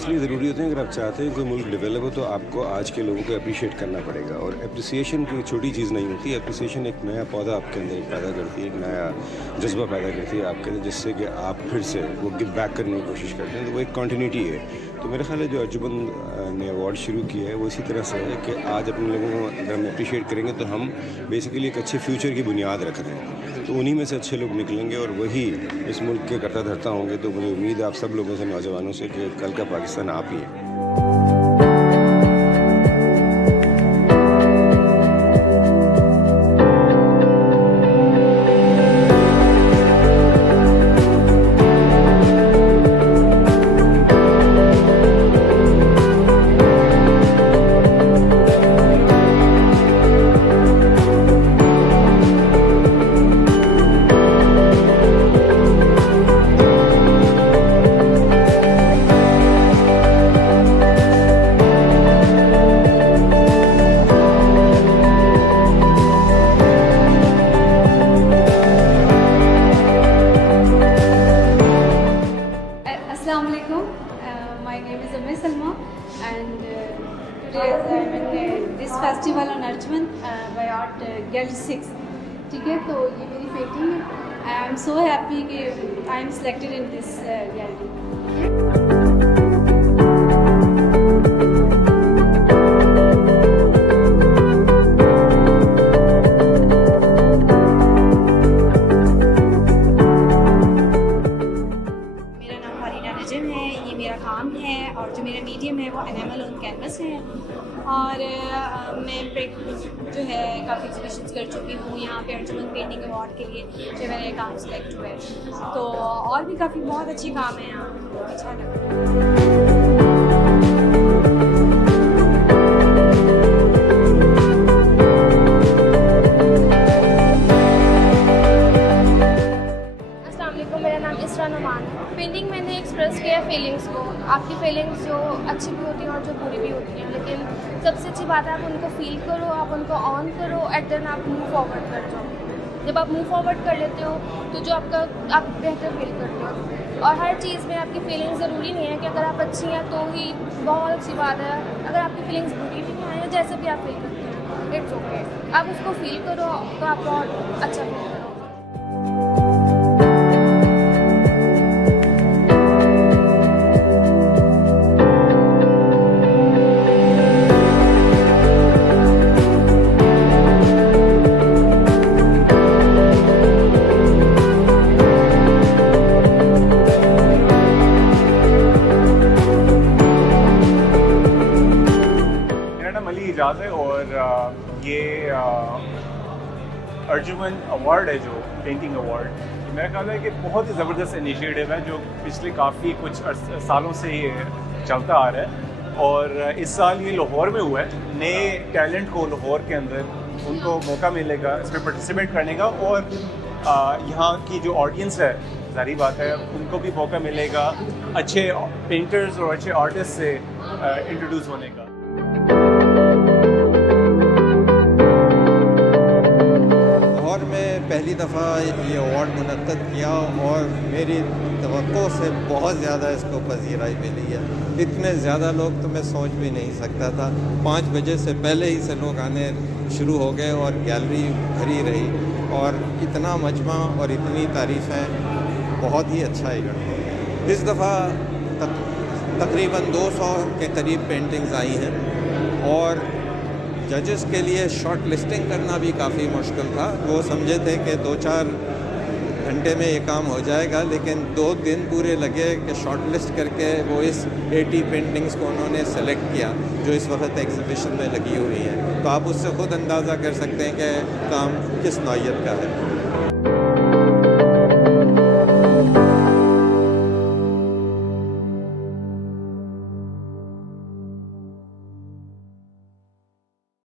इसलिए ज़रूरी होते हैं, अगर आप चाहते हैं कोई मुल्क डेवलप हो तो आपको आज के लोगों को अप्रिशिएट करना पड़ेगा। और अप्रिसिएशन कोई छोटी चीज़ नहीं होती। अप्रिसिएशन एक नया पौधा आपके अंदर पैदा करती है, एक नया जज्बा पैदा करती है आपके अंदर, जिससे कि आप फिर से वो गिव बैक करने की कोशिश करते हैं। तो वो एक कंटिन्यूटी है। तो मेरा ख्याल है जो अर्जुमंद ने अवार्ड शुरू किया है वो इसी तरह से है कि आज अपने लोगों को अगर हम अप्रिशिएट करेंगे तो हम बेसिकली एक अच्छे फ्यूचर की बुनियाद रख रहे हैं। तो उन्हीं में से अच्छे लोग निकलेंगे और वही इस मुल्क के करता धरता होंगे। तो मुझे उम्मीद है आप सब लोगों से, नौजवानों से, कि कल का पाकिस्तान आप ही है। My name is Ummi Salma and today I'm in this festival on Arjumand by Art Gallery 6. ठीक है, तो ये मेरी पेंटिंग है। I am so happy कि I am selected in this gallery. ये मेरा काम है और जो मेरा मीडियम है वो एनिमल ऑन कैनवस है। और मैं जो है काफ़ी एग्जीबिशंस कर चुकी हूँ यहाँ पे अर्जुमंद पेंटिंग अवार्ड के लिए, जो मेरे काम सेलेक्ट हुए। तो और भी काफ़ी बहुत अच्छे काम हैं यहाँ, अच्छा लगता है। मेरा नाम इसरा नुमान है। पेंटिंग मैंने एक्सप्रेस किया फीलिंग्स को। आपकी फीलिंग्स जो अच्छी भी होती हैं और जो बुरी भी होती हैं, लेकिन सबसे अच्छी बात है आप उनको फील करो, आप उनको ऑन करो, एट देन आप मूव फॉरवर्ड कर जाओ। जब आप मूव फॉरवर्ड कर लेते हो तो जो आप बेहतर फील करते हो। और हर चीज़ में आपकी फीलिंग्स ज़रूरी नहीं है कि अगर आप अच्छी हैं तो ही बहुत अच्छी बात है। अगर आपकी फीलिंग्स बुरी भी नहीं है, जैसे भी आप फील करते हैं, इट्स ओके। आप उसको फील करो तो आप बहुत अच्छा फील करो। इजाज़ है और ये अर्जुमंद अवार्ड है जो पेंटिंग अवार्ड, मेरा ख्याल है कि बहुत ही ज़बरदस्त इनिशिएटिव है जो पिछले काफ़ी कुछ सालों से ये चलता आ रहा है। और इस साल ये लाहौर में हुआ है। नए टैलेंट को लाहौर के अंदर उनको मौका मिलेगा इसमें पार्टिसिपेट करने का, और यहाँ की जो ऑडियंस है, ज़ाहिर बात है उनको भी मौका मिलेगा अच्छे पेंटर्स और अच्छे आर्टिस्ट से इंट्रोड्यूस होने का। और मैं पहली दफ़ा ये अवार्ड मुनक्कद किया और मेरी तवक्को से बहुत ज़्यादा इसको पज़ीराई मिली है। इतने ज़्यादा लोग तो मैं सोच भी नहीं सकता था। 5 बजे से पहले ही से लोग आने शुरू हो गए और गैलरी भरी रही और इतना मजमा और इतनी तारीफ़ें, बहुत ही अच्छा इवेंट। इस दफ़ा तकरीबन 200 के करीब पेंटिंग्स आई हैं और जजेस के लिए शॉर्ट लिस्टिंग करना भी काफ़ी मुश्किल था। वो समझे थे कि 2-4 घंटे में ये काम हो जाएगा, लेकिन 2 दिन पूरे लगे कि शॉर्ट लिस्ट करके वो इस 80 पेंटिंग्स को उन्होंने सेलेक्ट किया जो इस वक्त एग्जीबिशन में लगी हुई हैं। तो आप उससे ख़ुद अंदाज़ा कर सकते हैं कि काम किस नौइयत का है।